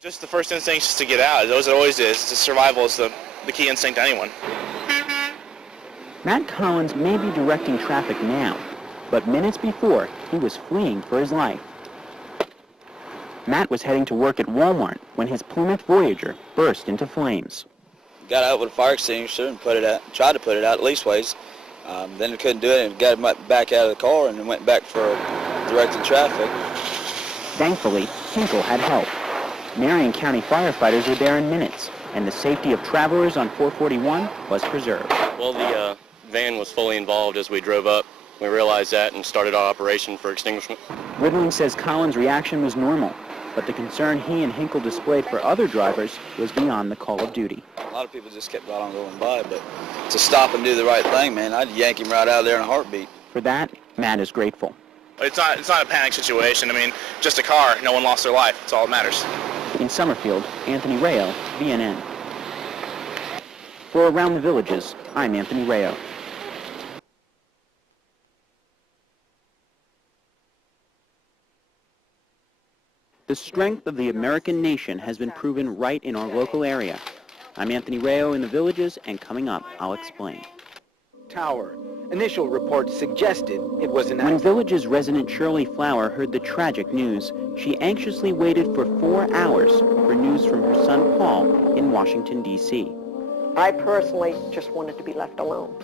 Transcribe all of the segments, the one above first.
Just the first instinct is to get out, as it always is. Survival is the key instinct to anyone. Matt Collins may be directing traffic now, but minutes before, he was fleeing for his life. Matt was heading to work at Walmart when his Plymouth Voyager burst into flames. Got out with a fire extinguisher and tried to put it out leastways. Then it couldn't do it and got it back out of the car and went back for directing traffic. Thankfully, Hinkle had help. Marion County firefighters were there in minutes, and the safety of travelers on 441 was preserved. Well, the van was fully involved as we drove up. We realized that and started our operation for extinguishment. Riddling says Collins' reaction was normal, but the concern he and Hinkle displayed for other drivers was beyond the call of duty. A lot of people just kept right on going by, but to stop and do the right thing, man, I'd yank him right out of there in a heartbeat. For that, Matt is grateful. It's not a panic situation. I mean, just a car. No one lost their life. That's all that matters. In Summerfield, Anthony Rayo, VNN. For Around the Villages, I'm Anthony Rayo. The strength of the American nation has been proven right in our local area. I'm Anthony Rayo in the Villages, and coming up, I'll explain. Tower. Initial reports suggested it was an When accident. Villages resident Shirley Flower heard the tragic news, she anxiously waited for 4 hours for news from her son Paul in Washington, D.C. I personally just wanted to be left alone.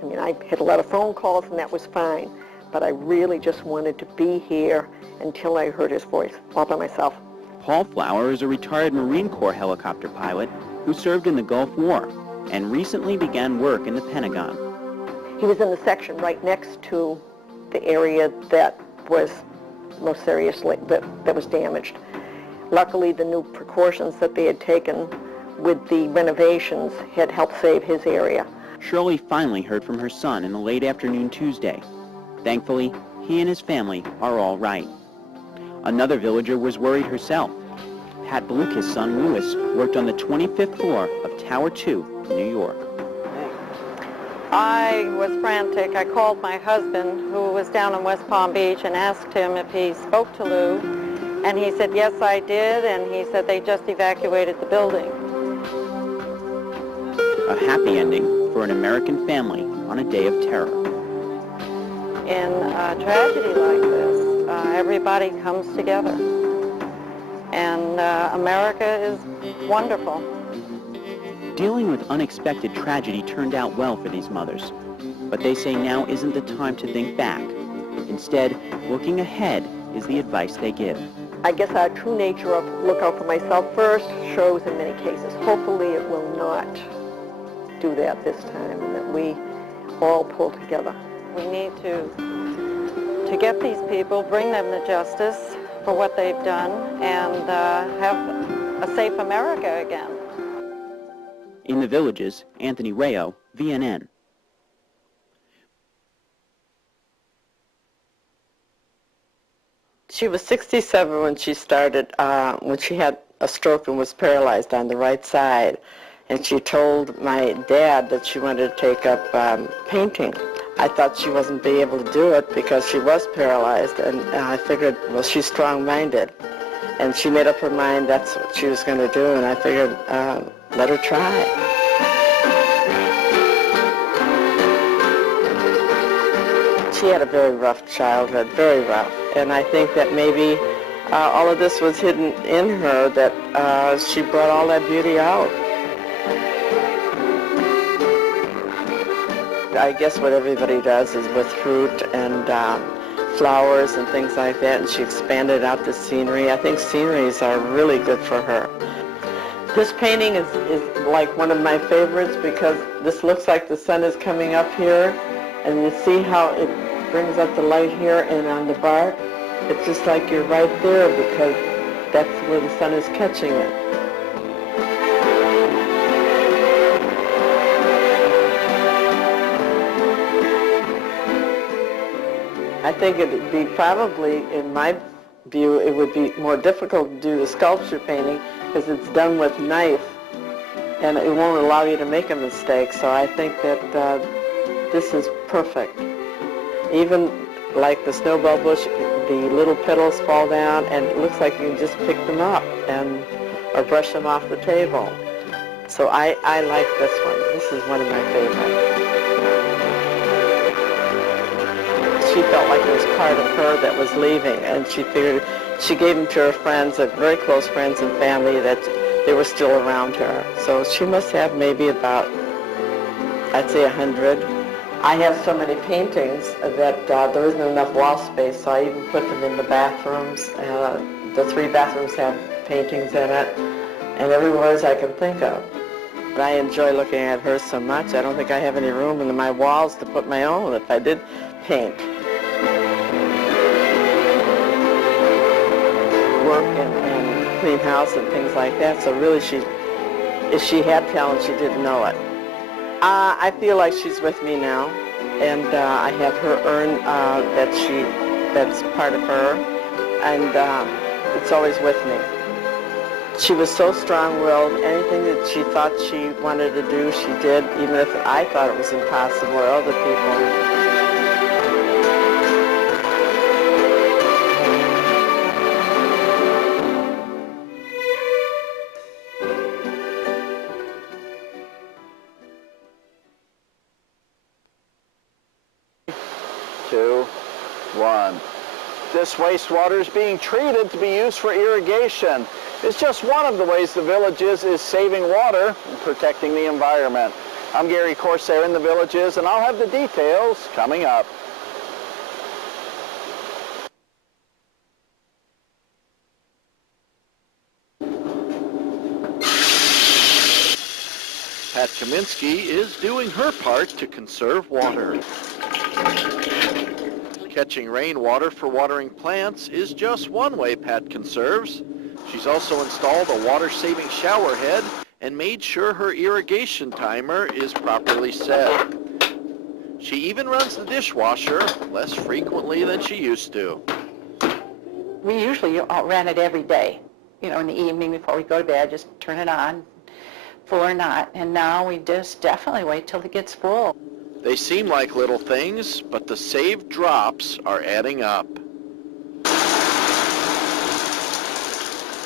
I mean, I had a lot of phone calls and that was fine, but I really just wanted to be here until I heard his voice, all by myself. Paul Flower is a retired Marine Corps helicopter pilot who served in the Gulf War and recently began work in the Pentagon. He was in the section right next to the area that was most seriously, that was damaged. Luckily, the new precautions that they had taken with the renovations had helped save his area. Shirley finally heard from her son in the late afternoon Tuesday. Thankfully, he and his family are all right. Another villager was worried herself. Pat Bluk, his son Louis, worked on the 25th floor of Tower 2 in New York. I was frantic. I called my husband, who was down in West Palm Beach, and asked him if he spoke to Lou. And he said, yes, I did, and he said they just evacuated the building. A happy ending for an American family on a day of terror. In a tragedy like this, everybody comes together. And America is wonderful. Dealing with unexpected tragedy turned out well for these mothers, but they say now isn't the time to think back. Instead, looking ahead is the advice they give. I guess our true nature of look out for myself first shows in many cases. Hopefully it will not do that this time, and that we all pull together. We need to get these people, bring them to justice for what they've done, and have a safe America again. In the Villages, Anthony Rayo, VNN. She was 67 when she started, when she had a stroke and was paralyzed on the right side. And she told my dad that she wanted to take up painting. I thought she wasn't be able to do it because she was paralyzed, and I figured, well, she's strong-minded. And she made up her mind that's what she was going to do, and I figured, let her try. She had a very rough childhood, very rough. And I think that maybe all of this was hidden in her, that she brought all that beauty out. I guess what everybody does is with fruit and flowers and things like that, and she expanded out the scenery. I think sceneries are really good for her. This painting is like one of my favorites because this looks like the sun is coming up here, and you see how it brings up the light here and on the bark. It's just like you're right there because that's where the sun is catching it. I think it would be probably, in my view, it would be more difficult to do the sculpture painting because it's done with knife and it won't allow you to make a mistake. So I think that this is perfect. Even like the snowball bush, the little petals fall down, and it looks like you can just pick them up or brush them off the table. So I like this one. This is one of my favorites. She felt like there was part of her that was leaving, and she figured she gave them to her friends, very close friends and family, that they were still around her. So she must have maybe about, I'd say 100. I have so many paintings that there isn't enough wall space, so I even put them in the bathrooms. The 3 bathrooms have paintings in it, and everywhere as I can think of. But I enjoy looking at her so much. I don't think I have any room in my walls to put my own if I did paint. Work and clean house and things like that, so really if she had talent, she didn't know it. I feel like she's with me now, and I have her urn that's part of her, and it's always with me. She was so strong-willed. Anything that she thought she wanted to do, she did, even if I thought it was impossible or other people. 2, 1. This wastewater is being treated to be used for irrigation. It's just one of the ways the Villages is saving water and protecting the environment. I'm Gary Corsair in the Villages, and I'll have the details coming up. Pat Kaminsky is doing her part to conserve water. Catching rainwater for watering plants is just one way Pat conserves. She's also installed a water-saving shower head and made sure her irrigation timer is properly set. She even runs the dishwasher less frequently than she used to. We usually ran it every day, in the evening before we go to bed, just turn it on, full or not. And now we just definitely wait till it gets full. They seem like little things, but the saved drops are adding up.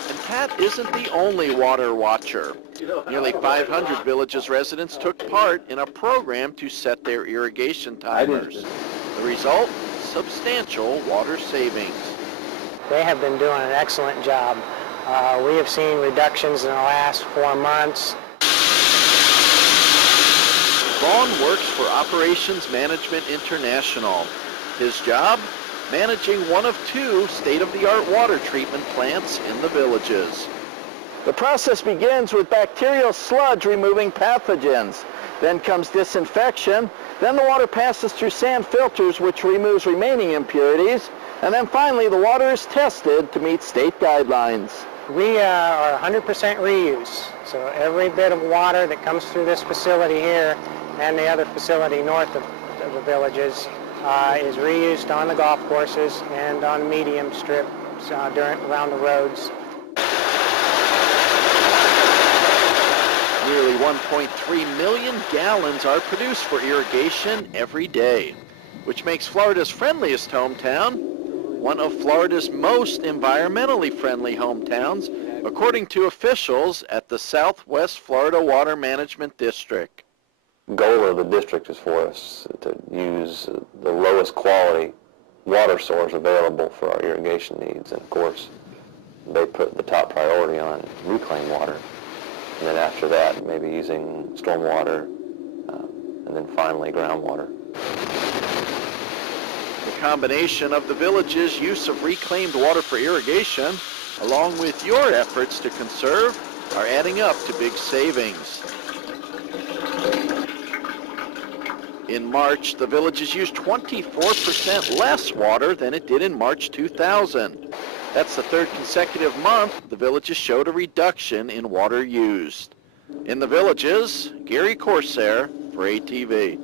And Pat isn't the only water watcher. Nearly 500 Villages residents took part in a program to set their irrigation timers. The result? Substantial water savings. They have been doing an excellent job. We have seen reductions in the last 4 months. Vaughn works for Operations Management International. His job? Managing one of 2 state-of-the-art water treatment plants in the Villages. The process begins with bacterial sludge removing pathogens. Then comes disinfection. Then the water passes through sand filters, which removes remaining impurities. And then finally, the water is tested to meet state guidelines. We are 100% reuse. So every bit of water that comes through this facility here and the other facility north of the Villages is reused on the golf courses and on medium strips around the roads. Nearly 1.3 million gallons are produced for irrigation every day, which makes Florida's friendliest hometown one of Florida's most environmentally friendly hometowns, according to officials at the Southwest Florida Water Management District. The goal of the district is for us to use the lowest quality water source available for our irrigation needs. And of course, they put the top priority on reclaimed water. And then after that, maybe using stormwater, and then finally groundwater. The combination of the Villages' use of reclaimed water for irrigation, along with your efforts to conserve, are adding up to big savings. In March, the Villages used 24% less water than it did in March 2000. That's the 3rd consecutive month the Villages showed a reduction in water used. In the Villages, Gary Corsair for ATV.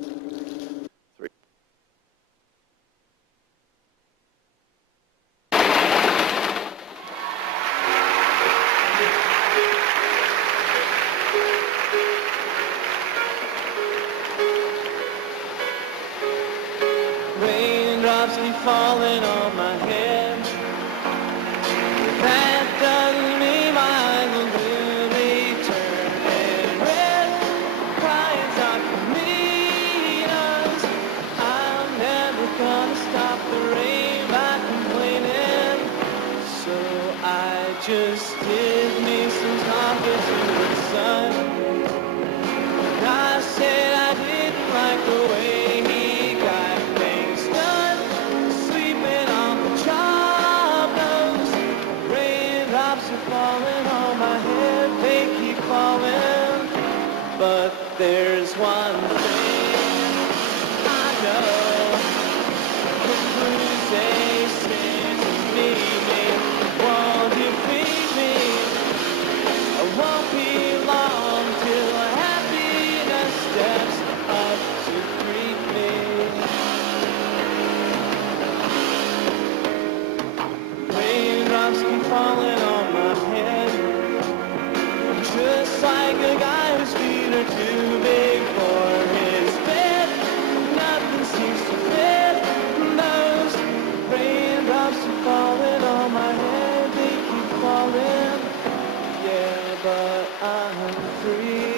Raindrops keep falling on my head. That doesn't mean my eyes will really turn red. Crying's not for me, 'cause I'm never gonna stop the rain by complaining. So I just give me some talking to the sun. I said I didn't like the way he got things done. Sleeping on the job nose. Raindrops are falling on my head, they keep falling. But there's one thing I know. The blues they say to me, won't you feed me? I won't be long till happiness steps up to greet me. Raindrops keep falling on my head, just like a guy whose feet are too big for his bed. Nothing seems to fit. Those raindrops are falling on my head, they keep falling. Yeah, but I'm free.